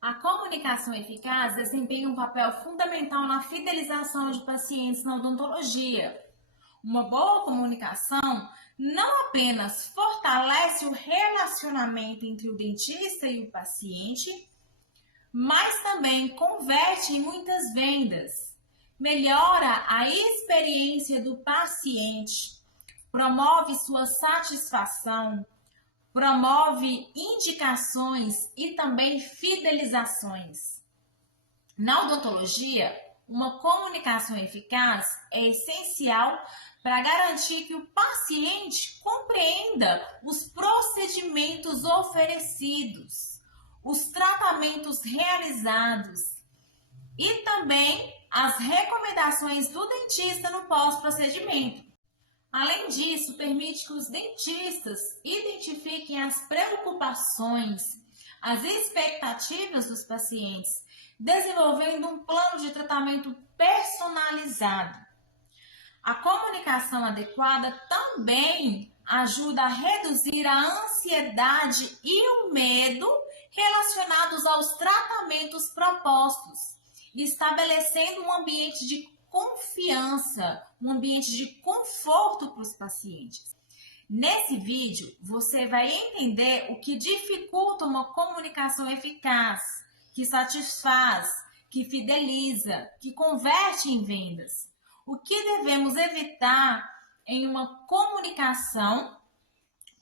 A comunicação eficaz desempenha um papel fundamental na fidelização de pacientes na odontologia. Uma boa comunicação não apenas fortalece o relacionamento entre o dentista e o paciente, mas também converte em muitas vendas, melhora a experiência do paciente, promove sua satisfação, promove indicações e também fidelizações. Na odontologia, uma comunicação eficaz é essencial para garantir que o paciente compreenda os procedimentos oferecidos, os tratamentos realizados e também as recomendações do dentista no pós-procedimento. Além disso, permite que os dentistas identifiquem as preocupações, as expectativas dos pacientes, desenvolvendo um plano de tratamento personalizado. A comunicação adequada também ajuda a reduzir a ansiedade e o medo relacionados aos tratamentos propostos, estabelecendo um ambiente de confiança, um ambiente de conforto para os pacientes. Nesse vídeo, você vai entender o que dificulta uma comunicação eficaz, que satisfaz, que fideliza, que converte em vendas. O que devemos evitar em uma comunicação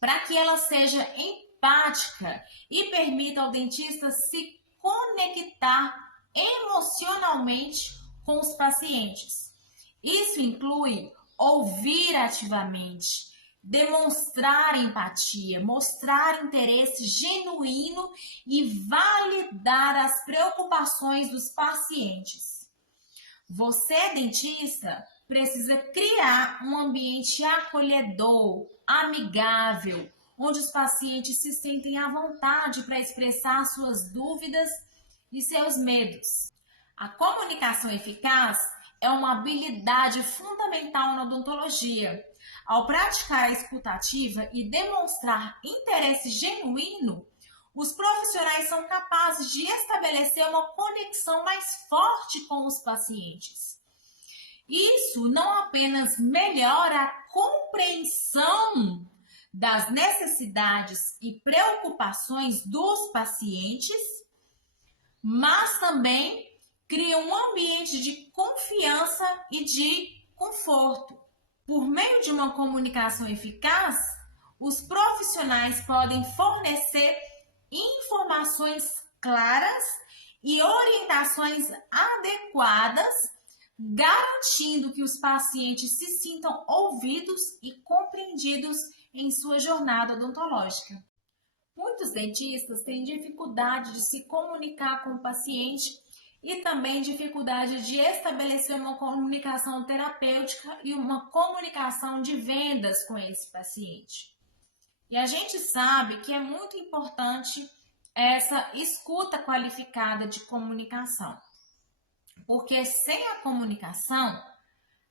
para que ela seja empática e permita ao dentista se conectar emocionalmente com os pacientes. Isso inclui ouvir ativamente, demonstrar empatia, mostrar interesse genuíno e validar as preocupações dos pacientes. Você, dentista, precisa criar um ambiente acolhedor, amigável, onde os pacientes se sentem à vontade para expressar suas dúvidas e seus medos. A comunicação eficaz é uma habilidade fundamental na odontologia. Ao praticar a escuta ativa e demonstrar interesse genuíno, os profissionais são capazes de estabelecer uma conexão mais forte com os pacientes. Isso não apenas melhora a compreensão das necessidades e preocupações dos pacientes, mas também cria um ambiente de confiança e de conforto. Por meio de uma comunicação eficaz, os profissionais podem fornecer informações claras e orientações adequadas, garantindo que os pacientes se sintam ouvidos e compreendidos em sua jornada odontológica. Muitos dentistas têm dificuldade de se comunicar com o paciente e também dificuldade de estabelecer uma comunicação terapêutica e uma comunicação de vendas com esse paciente. E a gente sabe que é muito importante essa escuta qualificada de comunicação, porque sem a comunicação,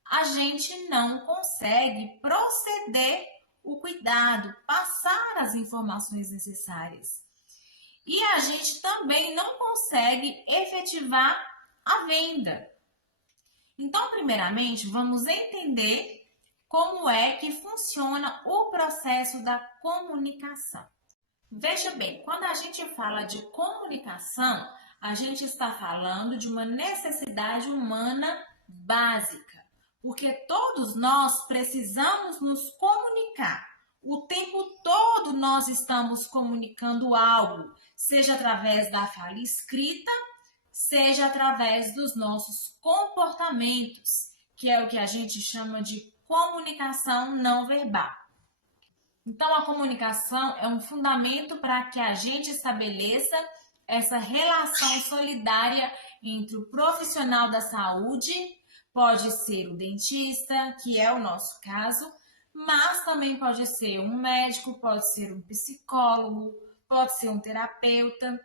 a gente não consegue proceder o cuidado, passar as informações necessárias. E a gente também não consegue efetivar a venda. Então, primeiramente, vamos entender como é que funciona o processo da comunicação. Veja bem, quando a gente fala de comunicação, a gente está falando de uma necessidade humana básica, porque todos nós precisamos nos comunicar. O tempo todo nós estamos comunicando algo, seja através da fala escrita, seja através dos nossos comportamentos, que é o que a gente chama de comunicação não verbal. Então, a comunicação é um fundamento para que a gente estabeleça essa relação solidária entre o profissional da saúde, pode ser o dentista, que é o nosso caso, mas também pode ser um médico, pode ser um psicólogo, pode ser um terapeuta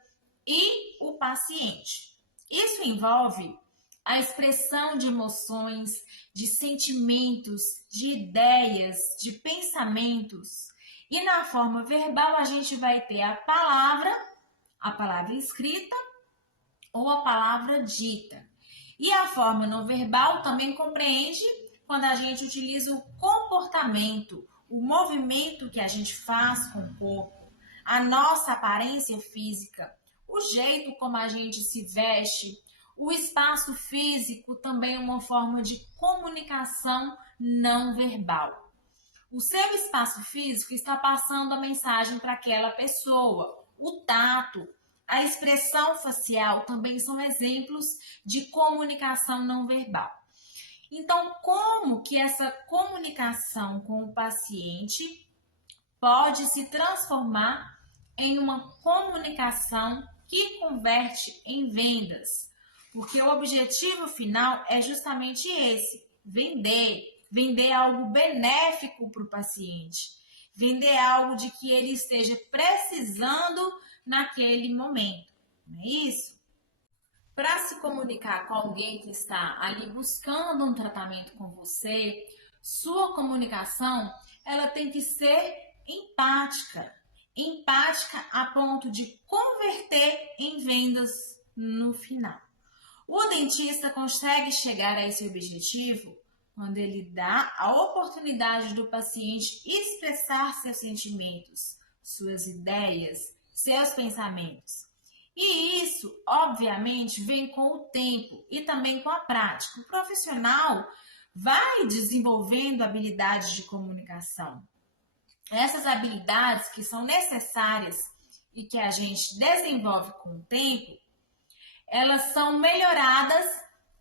e o paciente. Isso envolve a expressão de emoções, de sentimentos, de ideias, de pensamentos. E na forma verbal a gente vai ter a palavra escrita ou a palavra dita. E a forma não verbal também compreende quando a gente utiliza o comportamento, o movimento que a gente faz com o corpo, a nossa aparência física, o jeito como a gente se veste, o espaço físico também é uma forma de comunicação não verbal. O seu espaço físico está passando a mensagem para aquela pessoa. O tato, a expressão facial também são exemplos de comunicação não verbal. Então, como que essa comunicação com o paciente pode se transformar em uma comunicação que converte em vendas? Porque o objetivo final é justamente esse: vender. Vender algo benéfico para o paciente. Vender algo de que ele esteja precisando naquele momento. Não é isso? Para se comunicar com alguém que está ali buscando um tratamento com você, sua comunicação ela tem que ser empática. Empática a ponto de converter em vendas no final. O dentista consegue chegar a esse objetivo quando ele dá a oportunidade do paciente expressar seus sentimentos, suas ideias, seus pensamentos. E isso, obviamente, vem com o tempo e também com a prática. O profissional vai desenvolvendo habilidades de comunicação. Essas habilidades que são necessárias e que a gente desenvolve com o tempo, elas são melhoradas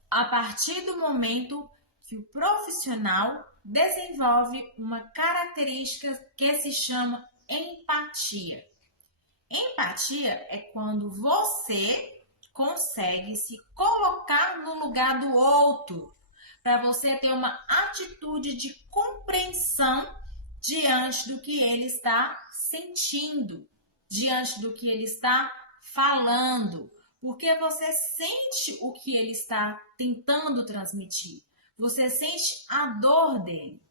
a partir do momento que o profissional desenvolve uma característica que se chama empatia. Empatia é quando você consegue se colocar no lugar do outro, para você ter uma atitude de compreensão diante do que ele está sentindo, diante do que ele está falando, porque você sente o que ele está tentando transmitir. Você sente a dor dele.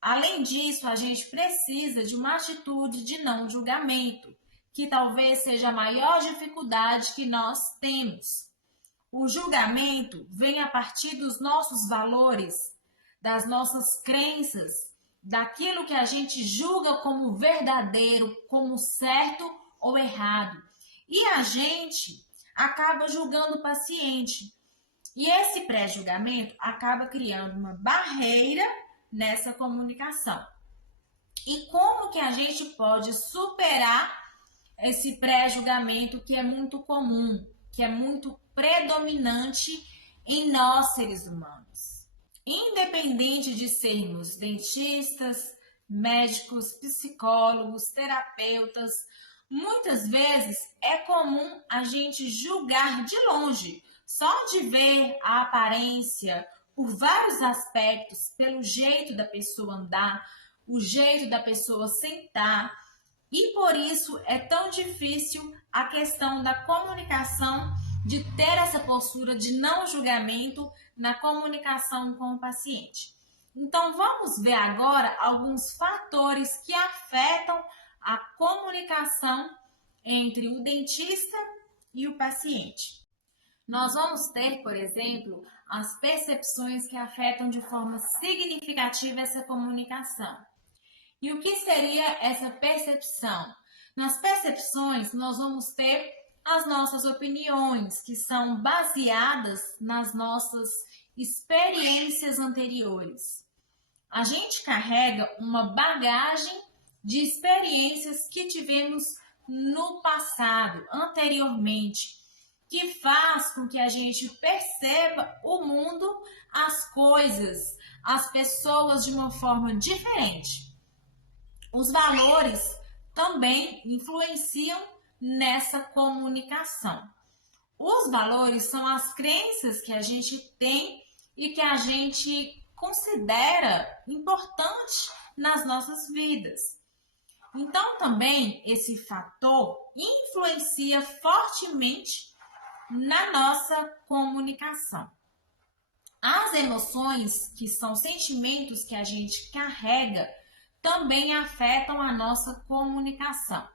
Além disso, a gente precisa de uma atitude de não julgamento, que talvez seja a maior dificuldade que nós temos. O julgamento vem a partir dos nossos valores, das nossas crenças, daquilo que a gente julga como verdadeiro, como certo ou errado. E a gente acaba julgando o paciente. E esse pré-julgamento acaba criando uma barreira nessa comunicação. E como que a gente pode superar esse pré-julgamento que é muito comum, que é muito predominante em nós seres humanos? Independente de sermos dentistas, médicos, psicólogos, terapeutas, muitas vezes é comum a gente julgar de longe, só de ver a aparência, por vários aspectos, pelo jeito da pessoa andar, o jeito da pessoa sentar. E por isso é tão difícil a questão da comunicação, de ter essa postura de não julgamento na comunicação com o paciente. Então vamos ver agora alguns fatores que afetam a comunicação entre o dentista e o paciente. Nós vamos ter, por exemplo, as percepções que afetam de forma significativa essa comunicação. E o que seria essa percepção? Nas percepções, nós vamos ter as nossas opiniões, que são baseadas nas nossas experiências anteriores. A gente carrega uma bagagem de experiências que tivemos no passado, anteriormente, que faz com que a gente perceba o mundo, as coisas, as pessoas de uma forma diferente. Os valores também influenciam nessa comunicação. Os valores são as crenças que a gente tem e que a gente considera importante nas nossas vidas. Então, também esse fator influencia fortemente na nossa comunicação. As emoções, que são sentimentos que a gente carrega, também afetam a nossa comunicação.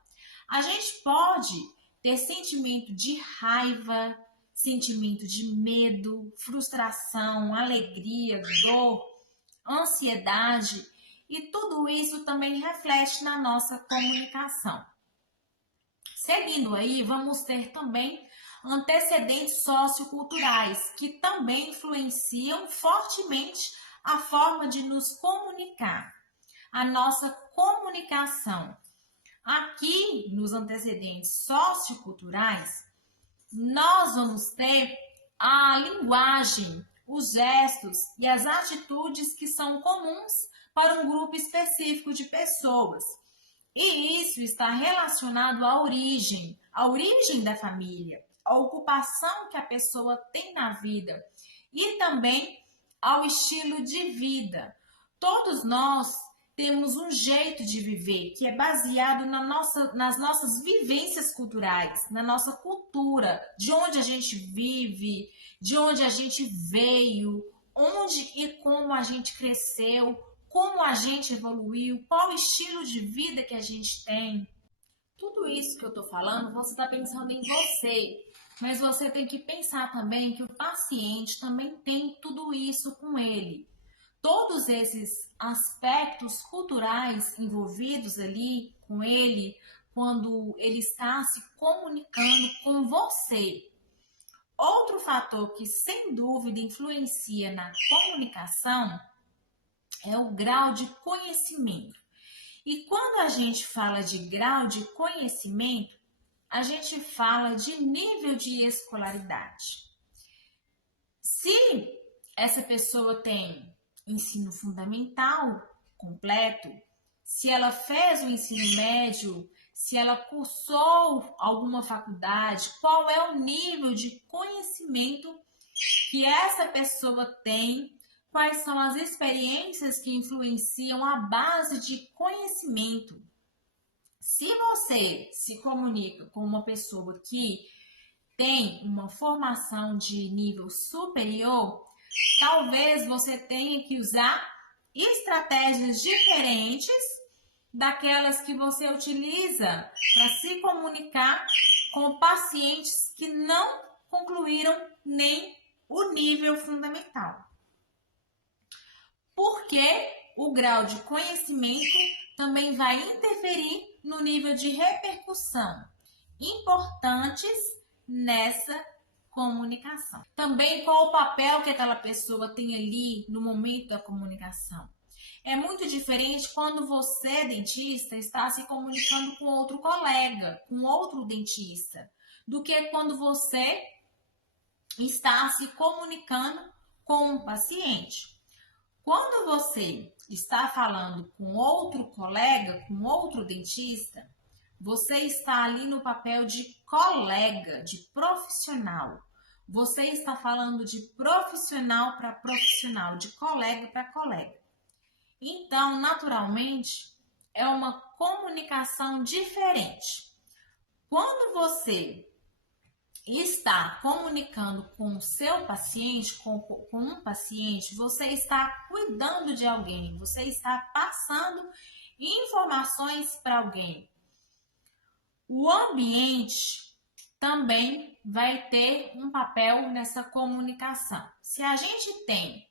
A gente pode ter sentimento de raiva, sentimento de medo, frustração, alegria, dor, ansiedade, e tudo isso também reflete na nossa comunicação. Seguindo aí, vamos ter também antecedentes socioculturais, que também influenciam fortemente a forma de nos comunicar, a nossa comunicação. Aqui, nos antecedentes socioculturais, nós vamos ter a linguagem, os gestos e as atitudes que são comuns para um grupo específico de pessoas. E isso está relacionado à origem da família, à ocupação que a pessoa tem na vida e também ao estilo de vida. Todos nós temos um jeito de viver que é baseado nas nossas vivências culturais, na nossa cultura, de onde a gente vive, de onde a gente veio, onde e como a gente cresceu, como a gente evoluiu, qual o estilo de vida que a gente tem. Tudo isso que eu estou falando, você está pensando em você, mas você tem que pensar também que o paciente também tem tudo isso com ele. Todos esses aspectos culturais envolvidos ali com ele, quando ele está se comunicando com você. Outro fator que sem dúvida influencia na comunicação é o grau de conhecimento. E quando a gente fala de grau de conhecimento, a gente fala de nível de escolaridade. Se essa pessoa tem ensino fundamental completo, se ela fez o ensino médio, se ela cursou alguma faculdade, qual é o nível de conhecimento que essa pessoa tem, quais são as experiências que influenciam a base de conhecimento. Se você se comunica com uma pessoa que tem uma formação de nível superior, talvez você tenha que usar estratégias diferentes daquelas que você utiliza para se comunicar com pacientes que não concluíram nem o nível fundamental. Porque o grau de conhecimento também vai interferir no nível de repercussão importantes nessa comunicação. Também qual o papel que aquela pessoa tem ali no momento da comunicação. É muito diferente quando você, dentista, está se comunicando com outro colega, com outro dentista, do que quando você está se comunicando com um paciente. Quando você está falando com outro colega, com outro dentista, você está ali no papel de colega, de profissional. Você está falando de profissional para profissional, de colega para colega. Então, naturalmente, é uma comunicação diferente. Quando você está comunicando com o seu paciente, com um paciente, você está cuidando de alguém, você está passando informações para alguém. O ambiente também vai ter um papel nessa comunicação. Se a gente tem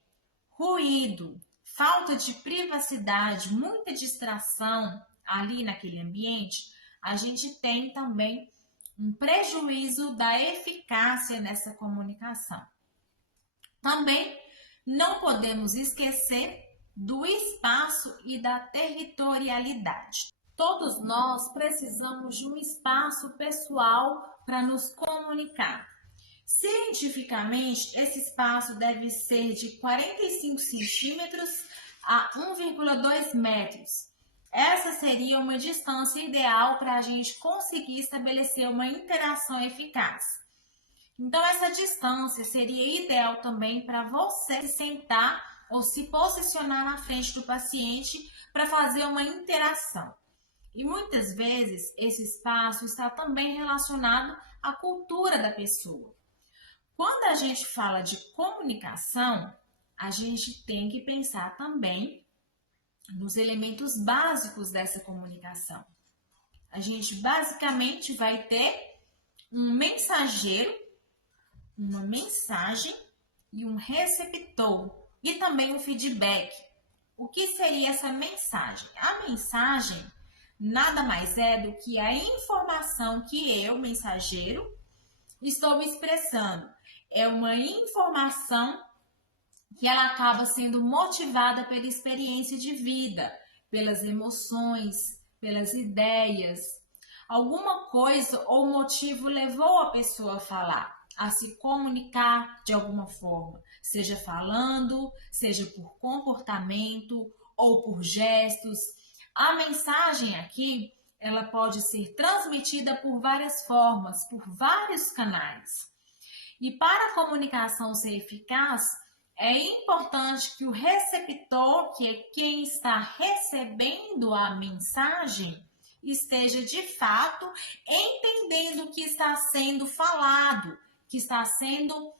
ruído, falta de privacidade, muita distração ali naquele ambiente, a gente tem também um prejuízo da eficácia nessa comunicação. Também não podemos esquecer do espaço e da territorialidade. Todos nós precisamos de um espaço pessoal para nos comunicar. Cientificamente, esse espaço deve ser de 45 centímetros a 1,2 metros. Essa seria uma distância ideal para a gente conseguir estabelecer uma interação eficaz. Então, essa distância seria ideal também para você se sentar ou se posicionar na frente do paciente para fazer uma interação. E muitas vezes esse espaço está também relacionado à cultura da pessoa. Quando a gente fala de comunicação, a gente tem que pensar também nos elementos básicos dessa comunicação. A gente basicamente vai ter um mensageiro, uma mensagem e um receptor e também um feedback. O que seria essa mensagem? A mensagem nada mais é do que a informação que eu, mensageiro, estou expressando. É uma informação que ela acaba sendo motivada pela experiência de vida, pelas emoções, pelas ideias. Alguma coisa ou motivo levou a pessoa a falar, a se comunicar de alguma forma, seja falando, seja por comportamento ou por gestos. A mensagem aqui, ela pode ser transmitida por várias formas, por vários canais. E para a comunicação ser eficaz, é importante que o receptor, que é quem está recebendo a mensagem, esteja de fato entendendo o que está sendo falado, que está sendo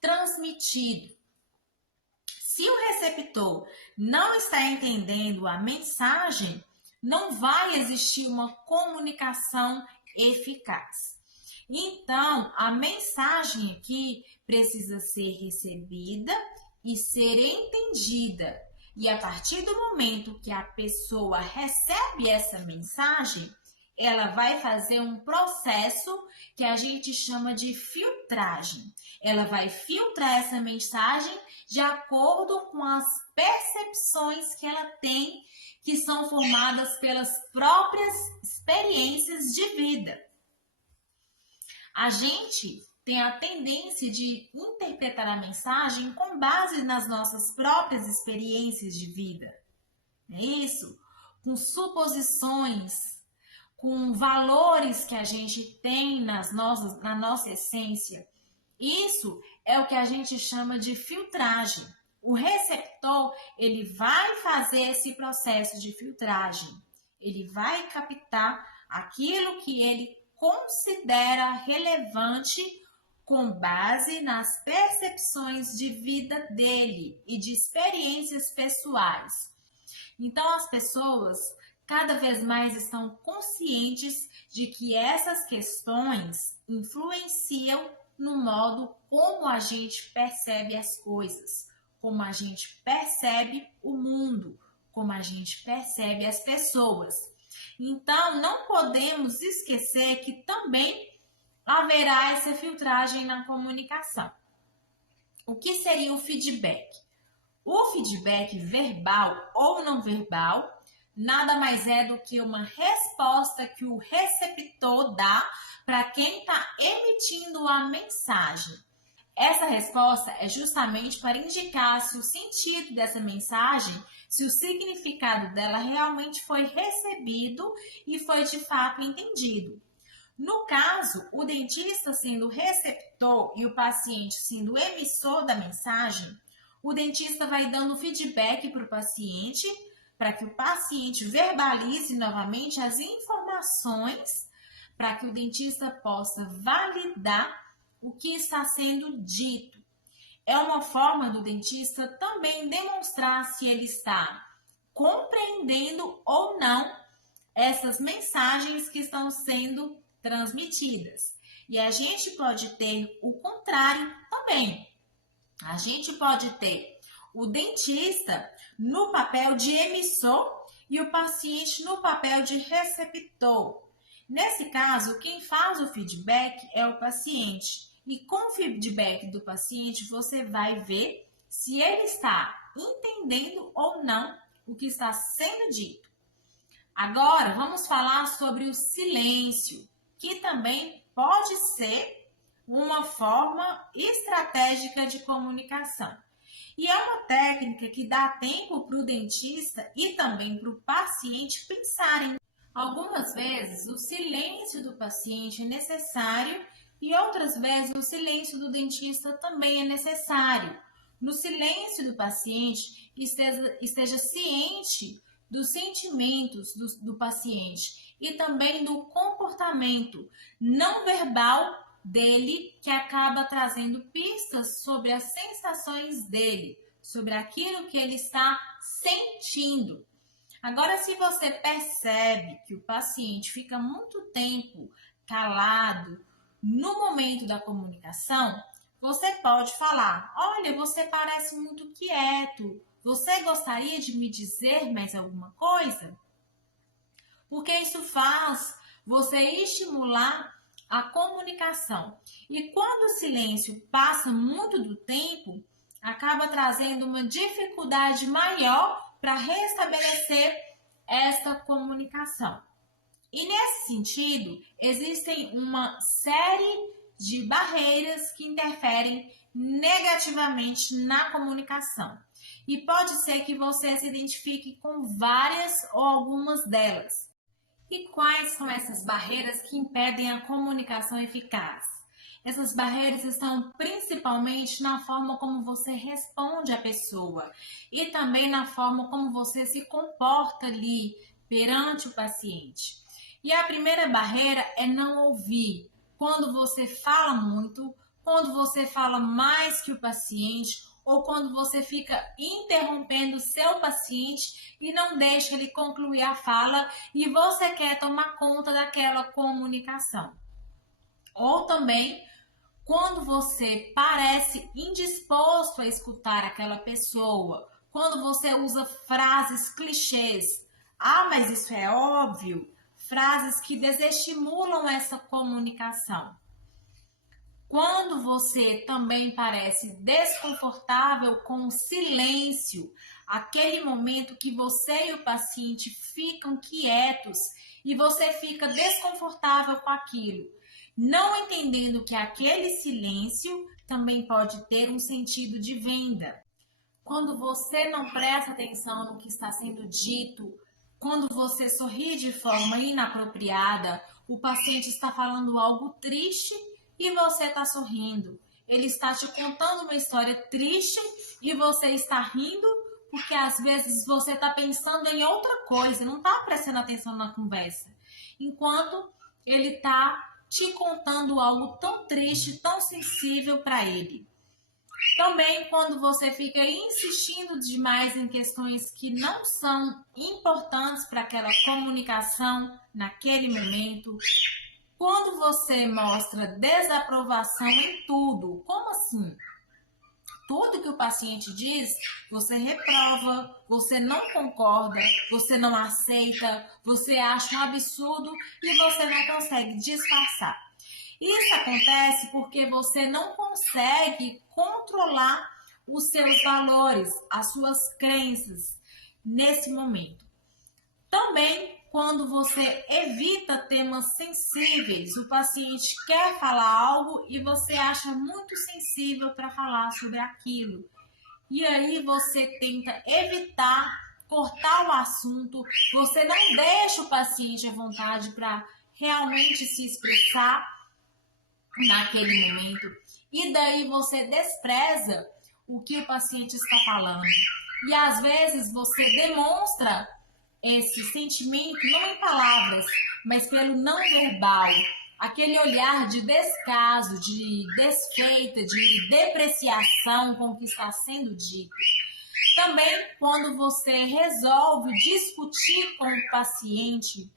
transmitido. Se o receptor não está entendendo a mensagem, não vai existir uma comunicação eficaz. Então, a mensagem aqui precisa ser recebida e ser entendida. E a partir do momento que a pessoa recebe essa mensagem, ela vai fazer um processo que a gente chama de filtragem. Ela vai filtrar essa mensagem de acordo com as percepções que ela tem, que são formadas pelas próprias experiências de vida. A gente tem a tendência de interpretar a mensagem com base nas nossas próprias experiências de vida. Não é isso? Com suposições, com valores que a gente tem na nossa essência. Isso é o que a gente chama de filtragem. O receptor, ele vai fazer esse processo de filtragem. Ele vai captar aquilo que ele considera relevante com base nas percepções de vida dele e de experiências pessoais. Então, as pessoas cada vez mais estão conscientes de que essas questões influenciam no modo como a gente percebe as coisas, como a gente percebe o mundo, como a gente percebe as pessoas. Então, não podemos esquecer que também haverá essa filtragem na comunicação. O que seria o feedback? O feedback verbal ou não verbal nada mais é do que uma resposta que o receptor dá para quem está emitindo a mensagem. Essa resposta é justamente para indicar se o sentido dessa mensagem, se o significado dela realmente foi recebido e foi de fato entendido. No caso, o dentista sendo receptor e o paciente sendo emissor da mensagem, o dentista vai dando feedback para o paciente, para que o paciente verbalize novamente as informações, para que o dentista possa validar o que está sendo dito. É uma forma do dentista também demonstrar se ele está compreendendo ou não essas mensagens que estão sendo transmitidas. E a gente pode ter o contrário também. A gente pode ter o dentista no papel de emissor e o paciente no papel de receptor. Nesse caso, quem faz o feedback é o paciente. E com o feedback do paciente, você vai ver se ele está entendendo ou não o que está sendo dito. Agora, vamos falar sobre o silêncio, que também pode ser uma forma estratégica de comunicação. E é uma técnica que dá tempo para o dentista e também para o paciente pensarem. Algumas vezes, o silêncio do paciente é necessário e outras vezes, o silêncio do dentista também é necessário. No silêncio do paciente, esteja ciente dos sentimentos do paciente e também do comportamento não verbal dele, que acaba trazendo pistas sobre as sensações dele, sobre aquilo que ele está sentindo. Agora, se você percebe que o paciente fica muito tempo calado no momento da comunicação, você pode falar: olha, você parece muito quieto. Você gostaria de me dizer mais alguma coisa? Porque isso faz você estimular a comunicação. E quando o silêncio passa muito do tempo, acaba trazendo uma dificuldade maior para restabelecer essa comunicação. E nesse sentido, existem uma série de barreiras que interferem negativamente na comunicação. E pode ser que você se identifique com várias ou algumas delas. E quais são essas barreiras que impedem a comunicação eficaz? Essas barreiras estão principalmente na forma como você responde à pessoa e também na forma como você se comporta ali perante o paciente. E a primeira barreira é não ouvir. Quando você fala muito, quando você fala mais que o paciente, ou quando você fica interrompendo o seu paciente e não deixa ele concluir a fala e você quer tomar conta daquela comunicação. Ou também quando você parece indisposto a escutar aquela pessoa, quando você usa frases clichês. Ah, mas isso é óbvio. Frases que desestimulam essa comunicação. Quando você também parece desconfortável com o silêncio, aquele momento que você e o paciente ficam quietos e você fica desconfortável com aquilo, não entendendo que aquele silêncio também pode ter um sentido de venda. Quando você não presta atenção no que está sendo dito, quando você sorri de forma inapropriada, o paciente está falando algo triste e você está sorrindo. Ele está te contando uma história triste e você está rindo porque às vezes você está pensando em outra coisa, não está prestando atenção na conversa. Enquanto ele está te contando algo tão triste, tão sensível para ele. Também quando você fica insistindo demais em questões que não são importantes para aquela comunicação naquele momento. Quando você mostra desaprovação em tudo, como assim? Tudo que o paciente diz, você reprova, você não concorda, você não aceita, você acha um absurdo e você não consegue disfarçar. Isso acontece porque você não consegue controlar os seus valores, as suas crenças nesse momento. Também quando você evita temas sensíveis, o paciente quer falar algo e você acha muito sensível para falar sobre aquilo. E aí você tenta evitar, cortar o assunto, você não deixa o paciente à vontade para realmente se expressar naquele momento. E daí você despreza o que o paciente está falando. E às vezes você demonstra esse sentimento não em palavras, mas pelo não verbal. Aquele olhar de descaso, de desfeita, de depreciação com o que está sendo dito. Também quando você resolve discutir com o paciente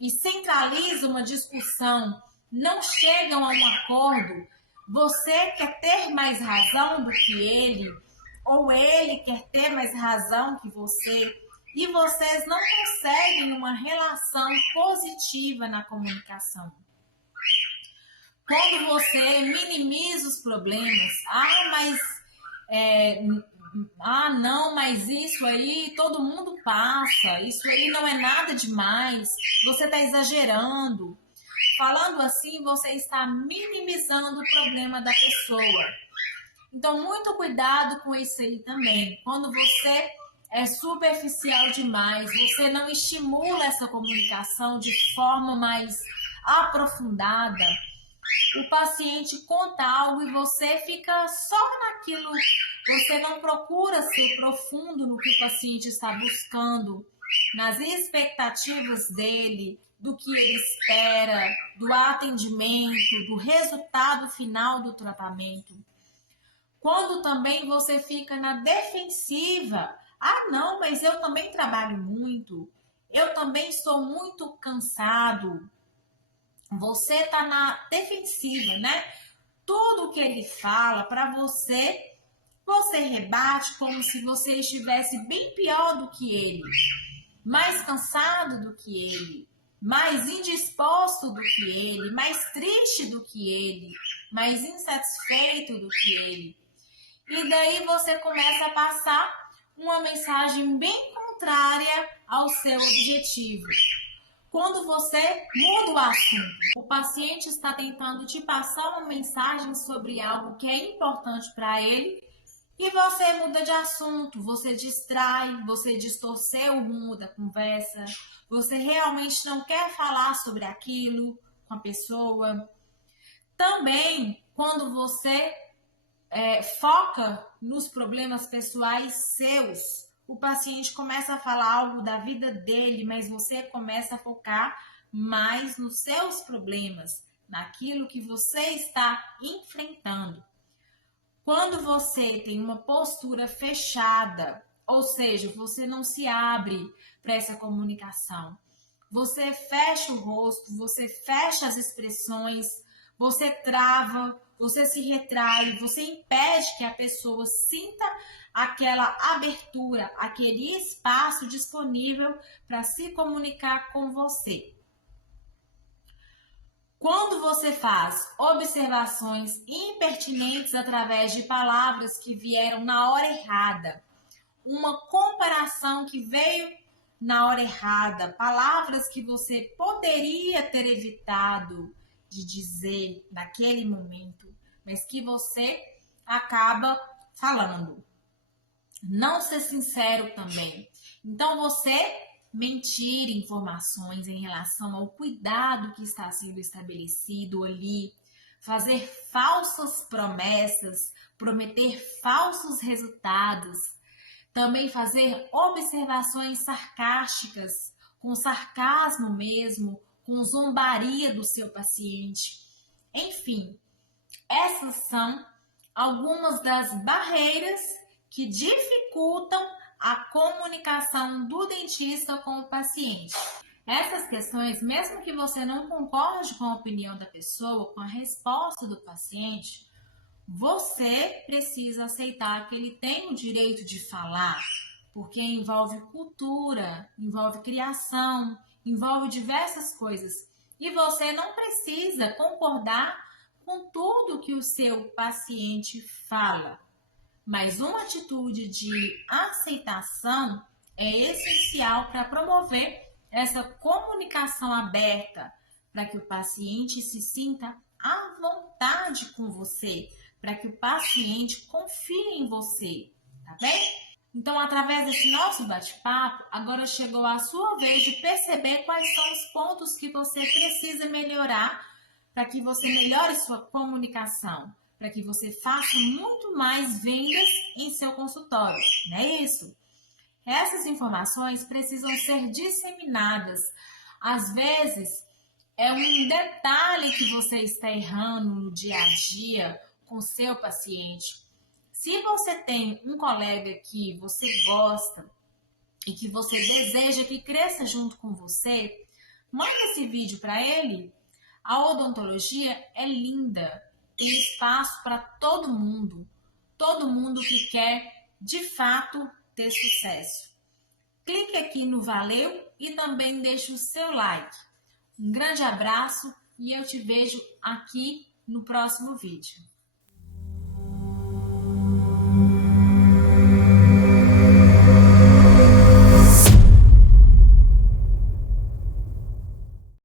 e centraliza uma discussão, não chegam a um acordo, você quer ter mais razão do que ele, ou ele quer ter mais razão que você, e vocês não conseguem uma relação positiva na comunicação. Quando você minimiza os problemas, não, mas isso aí todo mundo passa, isso aí não é nada demais, você está exagerando. Falando assim, você está minimizando o problema da pessoa. Então, muito cuidado com isso aí também. Quando você é superficial demais, você não estimula essa comunicação de forma mais aprofundada. O paciente conta algo e você fica só naquilo. Você não procura ser profundo no que o paciente está buscando, nas expectativas dele, do que ele espera, do atendimento, do resultado final do tratamento. Quando também você fica na defensiva, não, mas eu também trabalho muito, eu também estou muito cansado. Você está na defensiva, né? Tudo que ele fala para você, você rebate como se você estivesse bem pior do que ele, mais cansado do que ele, mais indisposto do que ele, mais triste do que ele, mais insatisfeito do que ele. E daí você começa a passar uma mensagem bem contrária ao seu objetivo. Quando você muda o assunto, o paciente está tentando te passar uma mensagem sobre algo que é importante para ele e você muda de assunto, você distrai, você distorceu o rumo da conversa, você realmente não quer falar sobre aquilo com a pessoa. Também, quando você foca nos problemas pessoais seus, o paciente começa a falar algo da vida dele, mas você começa a focar mais nos seus problemas, naquilo que você está enfrentando. Quando você tem uma postura fechada, ou seja, você não se abre para essa comunicação, você fecha o rosto, você fecha as expressões, você trava, você se retrai, você impede que a pessoa sinta aquela abertura, aquele espaço disponível para se comunicar com você. Quando você faz observações impertinentes através de palavras que vieram na hora errada, uma comparação que veio na hora errada, palavras que você poderia ter evitado de dizer naquele momento, mas que você acaba falando. Não ser sincero também. Então, você mentir informações em relação ao cuidado que está sendo estabelecido ali, fazer falsas promessas, prometer falsos resultados, também fazer observações sarcásticas, com sarcasmo mesmo, com zombaria do seu paciente. Enfim, essas são algumas das barreiras que dificultam a comunicação do dentista com o paciente. Essas questões, mesmo que você não concorde com a opinião da pessoa, com a resposta do paciente, você precisa aceitar que ele tem o direito de falar, porque envolve cultura, envolve criação, envolve diversas coisas. E você não precisa concordar com tudo que o seu paciente fala. Mas uma atitude de aceitação é essencial para promover essa comunicação aberta, para que o paciente se sinta à vontade com você, para que o paciente confie em você, tá bem? Então, através desse nosso bate-papo, agora chegou a sua vez de perceber quais são os pontos que você precisa melhorar para que você melhore sua comunicação, para que você faça muito mais vendas em seu consultório, não é isso? Essas informações precisam ser disseminadas. Às vezes, é um detalhe que você está errando no dia a dia com seu paciente. Se você tem um colega que você gosta e que você deseja que cresça junto com você, manda esse vídeo para ele. A odontologia é linda. Tem espaço para todo mundo que quer, de fato, ter sucesso. Clique aqui no valeu e também deixe o seu like. Um grande abraço e eu te vejo aqui no próximo vídeo.